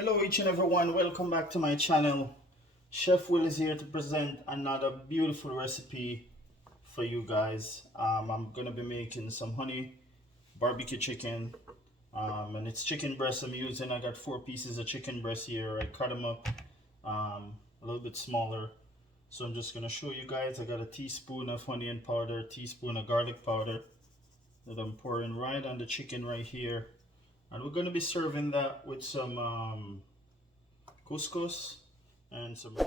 Hello each and everyone, welcome back to my channel. Chef Will is here to present another beautiful recipe for you guys. I'm gonna be making some honey barbecue chicken, and it's chicken breast I'm using. I got 4 pieces of chicken breast here. I cut them up a little bit smaller. So I'm just gonna show you guys. I got a teaspoon of onion powder, a teaspoon of garlic powder that I'm pouring right on the chicken right here. And we're gonna be serving that with some couscous and some.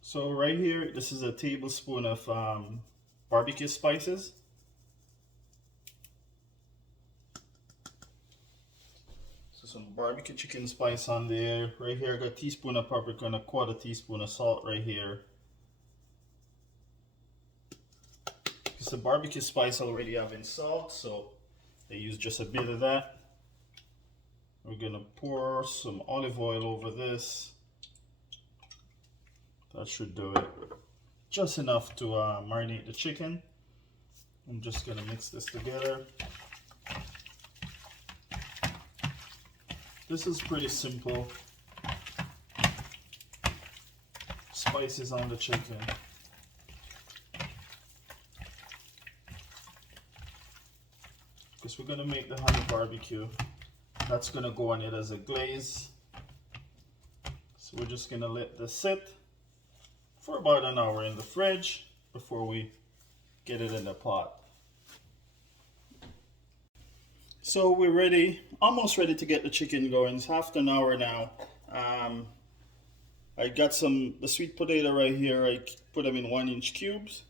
So right here, this is a tablespoon of barbecue spices. So some barbecue chicken spice on there. Right here, I got a teaspoon of paprika and a quarter teaspoon of salt right here. Because the barbecue spice already having salt, so they use just a bit of that. We're gonna pour some olive oil over this. That should do it. Just enough to marinate the chicken. I'm just gonna mix this together. This is pretty simple. Spices on the chicken. Because we're gonna make the honey barbecue. That's gonna go on it as a glaze. So we're just gonna let this sit for about an hour in the fridge before we get it in the pot. So we're ready, almost ready to get the chicken going. It's half an hour now. I got the sweet potato right here. I put them in 1-inch cubes.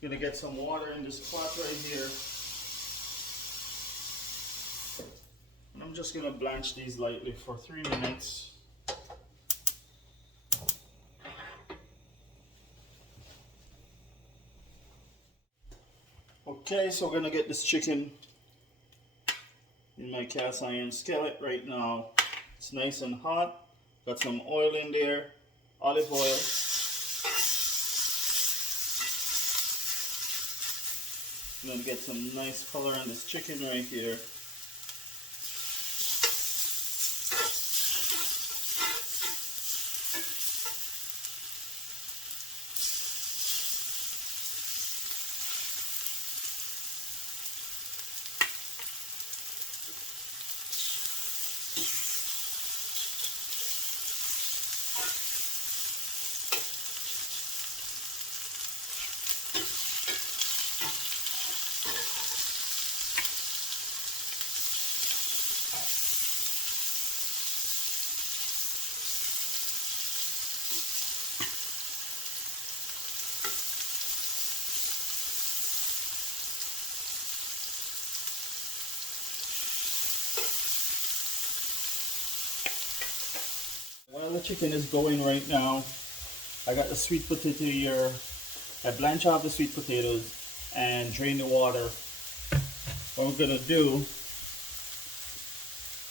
Gonna get some water in this pot right here. And I'm just gonna blanch these lightly for 3 minutes. Okay, so we're gonna get this chicken in my cast iron skillet right now. It's nice and hot. Got some oil in there, olive oil. I'm gonna get some nice color on this chicken right here. While the chicken is going right now, I got the sweet potato here. I blanch off the sweet potatoes and drain the water. What we're gonna do,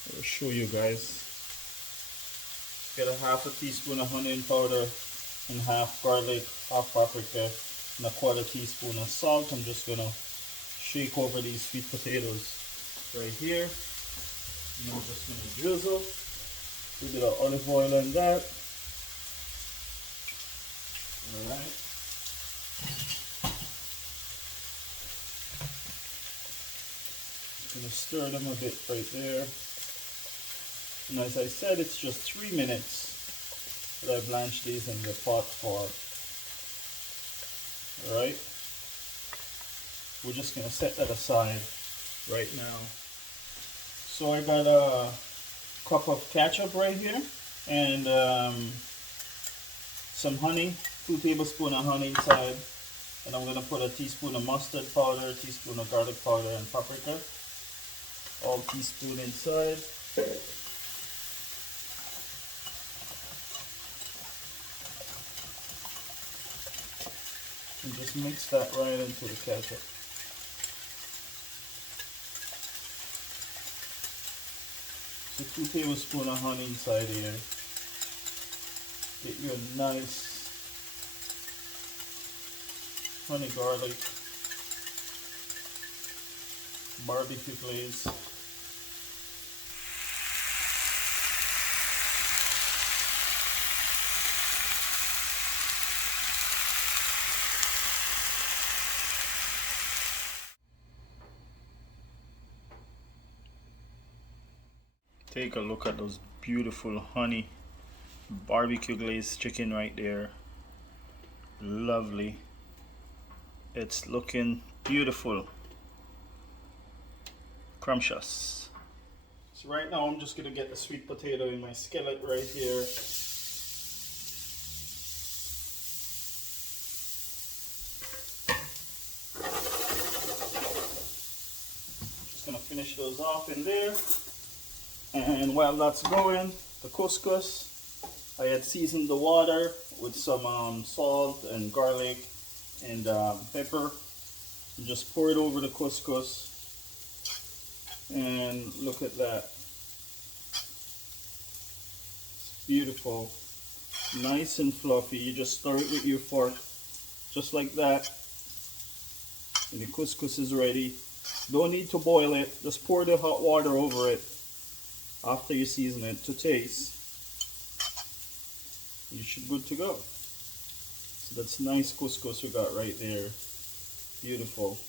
I'll show you guys. Get a half a teaspoon of onion powder and half garlic, half paprika, and a quarter teaspoon of salt. I'm just gonna shake over these sweet potatoes right here. And I'm just gonna drizzle a bit of olive oil on that. Alright. Gonna stir them a bit right there. And as I said, it's just 3 minutes that I blanch these in the pot for. Alright. We're just gonna set that aside right now. So I got a cup of ketchup right here and some honey, 2 tablespoons of honey inside, and I'm gonna put a teaspoon of mustard powder, a teaspoon of garlic powder and paprika, all teaspoon inside. And just mix that right into the ketchup. So 2 tablespoons of honey inside here. Get you a nice honey garlic barbecue glaze. Take a look at those beautiful honey barbecue glazed chicken right there. Lovely. It's looking beautiful. Scrumptious. So right now I'm just gonna get the sweet potato in my skillet right here. Just gonna finish those off in there. And while that's going, the couscous, I had seasoned the water with some salt and garlic and pepper. And just pour it over the couscous. And look at that. It's beautiful. Nice and fluffy. You just stir it with your fork. Just like that. And the couscous is ready. Don't need to boil it. Just pour the hot water over it after you season it to taste. You should good to go. So that's nice couscous we got right there. Beautiful.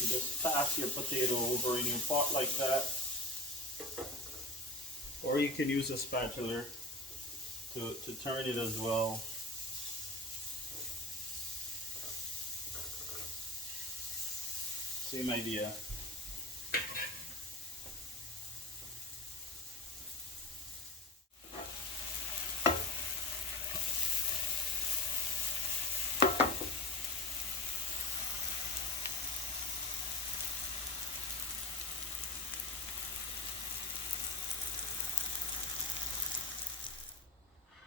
You just pass your potato over in your pot like that. Or you can use a spatula to turn it as well. Same idea.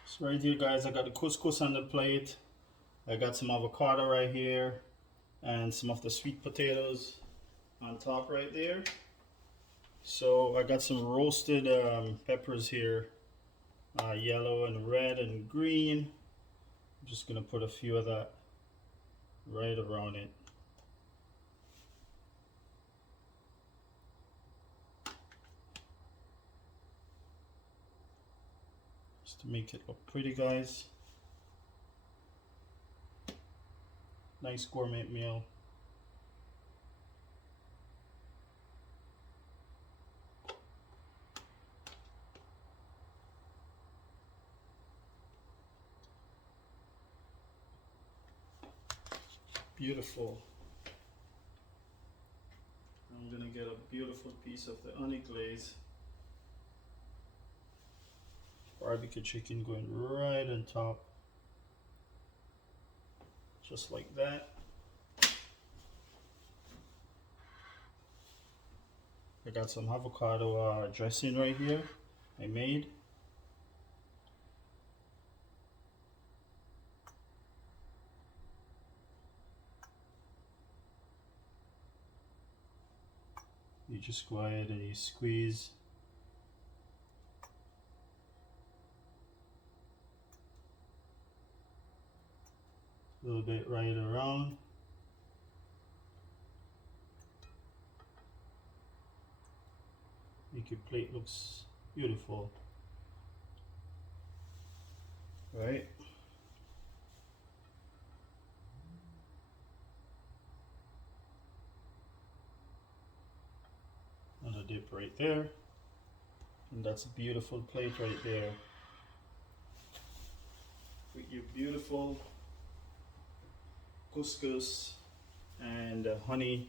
So right here guys, I got the couscous on the plate. I got some avocado right here and some of the sweet potatoes on top right there. So I got some roasted peppers here, yellow and red and green. I'm just gonna put a few of that right around it. Just to make it look pretty, guys. Nice gourmet meal. Beautiful. I'm gonna get a beautiful piece of the honey glaze. Barbecue chicken going right on top. Just like that. I got some avocado dressing right here I made. You just go ahead and you squeeze. A little bit right around. Make your plate looks beautiful. Right? Another dip right there. And that's a beautiful plate right there. With your beautiful couscous and honey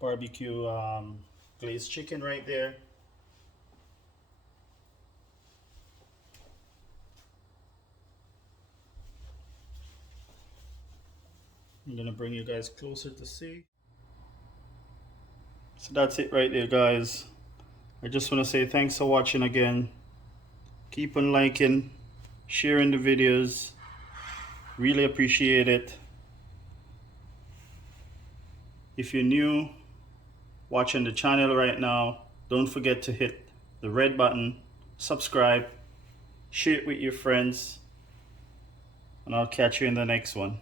barbecue glazed chicken right there. I'm gonna bring you guys closer to see. So that's it right there, guys. I just want to say thanks for watching again. Keep on liking, sharing the videos. Really appreciate it. If you're new watching the channel right now, don't forget to hit the red button, subscribe, share it with your friends, and I'll catch you in the next one.